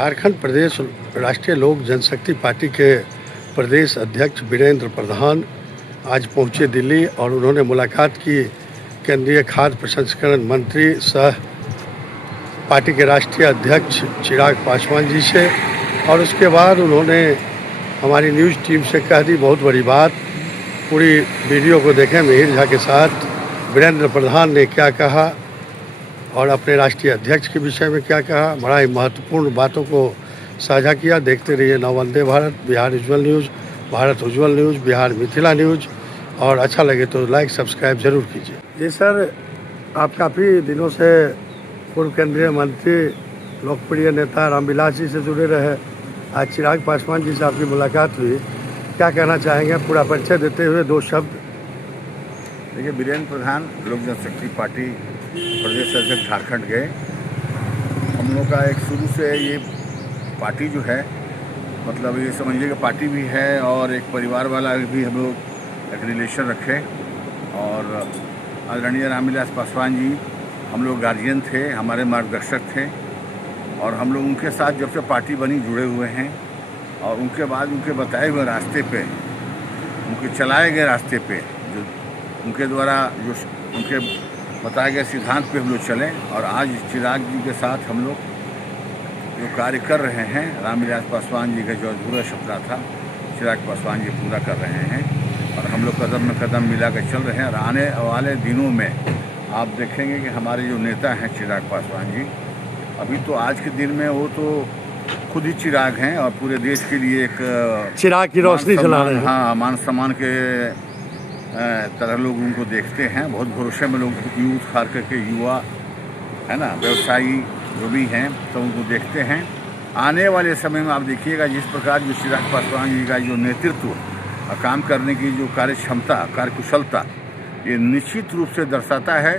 झारखंड प्रदेश राष्ट्रीय लोक जनशक्ति पार्टी के प्रदेश अध्यक्ष वीरेंद्र प्रधान आज पहुंचे दिल्ली और उन्होंने मुलाकात की केंद्रीय खाद्य प्रसंस्करण मंत्री सह पार्टी के राष्ट्रीय अध्यक्ष चिराग पासवान जी से। और उसके बाद उन्होंने हमारी न्यूज़ टीम से कह दी बहुत बड़ी बात। पूरी वीडियो को देखें, मिहिर झा के साथ वीरेंद्र प्रधान ने क्या कहा और अपने राष्ट्रीय अध्यक्ष के विषय में क्या कहा। बड़ा ही महत्वपूर्ण बातों को साझा किया। देखते रहिए नववंदे भारत, बिहार उज्ज्वल न्यूज़, भारत उज्ज्वल न्यूज़, बिहार मिथिला न्यूज़। और अच्छा लगे तो लाइक सब्सक्राइब जरूर कीजिए। जी सर, आप काफ़ी दिनों से पूर्व केंद्रीय मंत्री लोकप्रिय नेता रामविलास जी से जुड़े रहे। आज चिराग पासवान जी से आपकी मुलाकात हुई, क्या कहना चाहेंगे? पूरा परिचय देते हुए दो शब्द। देखिए, वीरेंद्र प्रधान लोक जनशक्ति पार्टी प्रदेश अध्यक्ष झारखंड गए। हम लोग का एक शुरू से ये पार्टी जो है, मतलब ये समझिए कि पार्टी भी है और एक परिवार वाला भी हम लोग एक रिलेशन रखे। और आदरणीय रामविलास पासवान जी हम लोग गार्जियन थे, हमारे मार्गदर्शक थे और हम लोग उनके साथ जब से पार्टी बनी जुड़े हुए हैं। और उनके बाद उनके बताए हुए रास्ते पे, उनके चलाए गए रास्ते पे, जो उनके द्वारा जो उनके बताए गए सिद्धांत पे हम लोग चलें। और आज चिराग जी के साथ हम लोग जो कार्य कर रहे हैं, रामविलास पासवान जी का जो अधूरा सपना था चिराग पासवान जी पूरा कर रहे हैं। और हम लोग कदम में कदम मिला कर चल रहे हैं। और आने वाले दिनों में आप देखेंगे कि हमारे जो नेता हैं चिराग पासवान जी, अभी तो आज के दिन में वो तो खुद ही चिराग हैं और पूरे देश के लिए एक चिराग की रोशनी जला रहे हैं। हाँ, मान सम्मान के तरह लोग उनको देखते हैं। बहुत भरोसे में लोग यूथ खास करके युवा है ना, व्यवसायी जो भी हैं तो उनको देखते हैं। आने वाले समय में आप देखिएगा जिस प्रकार जो चिराग पासवान जी का जो नेतृत्व और काम करने की जो कार्य क्षमता, कार्य कुशलता, ये निश्चित रूप से दर्शाता है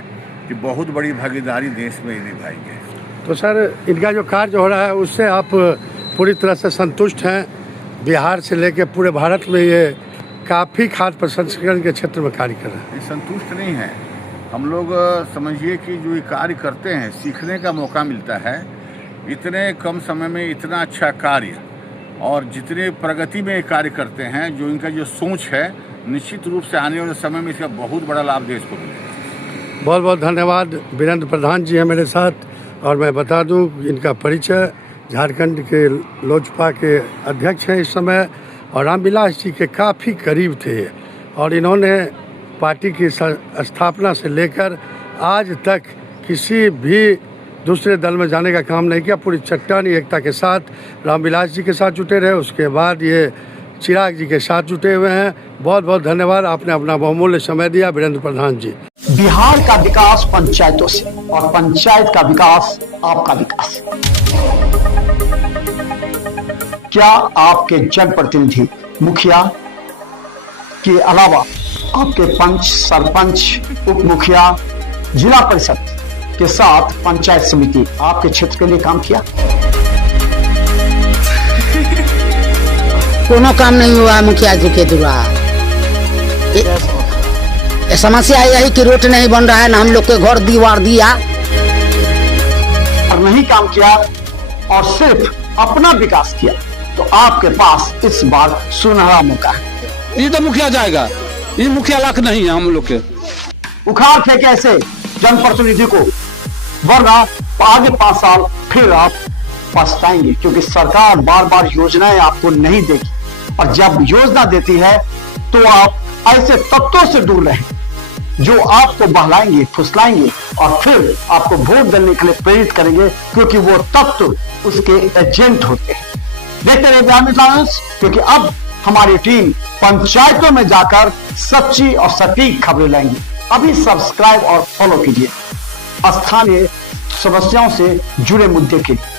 कि बहुत बड़ी भागीदारी देश में निभाएंगे। तो सर, इनका जो कार्य हो रहा है उससे आप पूरी तरह से संतुष्ट हैं? बिहार से लेकर पूरे भारत में ये काफ़ी खाद्य प्रसंस्करण के क्षेत्र में कार्य कर रहे हैं। संतुष्ट नहीं है हम लोग। समझिए कि जो ये कार्य करते हैं, सीखने का मौका मिलता है। इतने कम समय में इतना अच्छा कार्य और जितने प्रगति में कार्य करते हैं, जो इनका जो सोच है, निश्चित रूप से आने वाले समय में इसका बहुत बड़ा लाभ देश को मिलेगा। बहुत बहुत धन्यवाद। वीरेंद्र प्रधान जी हैं मेरे साथ। और मैं बता दूं इनका परिचय झारखंड के लोजपा के अध्यक्ष हैं इस समय और रामविलास जी के काफ़ी करीब थे। और इन्होंने पार्टी की स्थापना से लेकर आज तक किसी भी दूसरे दल में जाने का काम नहीं किया। पूरी चट्टानी एकता के साथ रामविलास जी के साथ जुटे रहे। उसके बाद ये चिराग जी के साथ जुटे हुए हैं। बहुत बहुत धन्यवाद, आपने अपना बहुमूल्य समय दिया वीरेंद्र प्रधान जी। बिहार का विकास पंचायतों से और पंचायत का विकास आपका विकास। क्या आपके जनप्रतिनिधि, मुखिया के अलावा आपके पंच, सरपंच, उप मुखिया, जिला परिषद के साथ पंचायत समिति आपके क्षेत्र के लिए काम किया? कोनो काम नहीं हुआ मुखिया जी के द्वारा। समस्या यही कि रोड नहीं बन रहा है, ना हम लोग के घर दीवार दिया और नहीं काम किया और सिर्फ अपना विकास किया, तो आपके पास इस बार सुनहरा मौका है। ये तो मुखिया जाएगा, ये मुखिया लाख नहीं है हम लोग के। उखाड़ फेंके ऐसे जनप्रतिनिधि को, वरना आगे 5 साल फिर आप पछताएंगे। क्योंकि सरकार बार बार योजनाएं आपको नहीं देगी और जब योजना देती है तो आप ऐसे तत्वों से दूर रहें जो आपको बहलाएंगे, फुसलाएंगे और फिर आपको वोट देने के लिए प्रेरित करेंगे, क्योंकि वो तत्व उसके एजेंट होते हैं। देखते रहिए बिहार मिथिला न्यूज़, क्योंकि अब हमारी टीम पंचायतों में जाकर सच्ची और सटीक खबरें लाएंगी। अभी सब्सक्राइब और फॉलो कीजिए स्थानीय समस्याओं से जुड़े मुद्दे के लिए।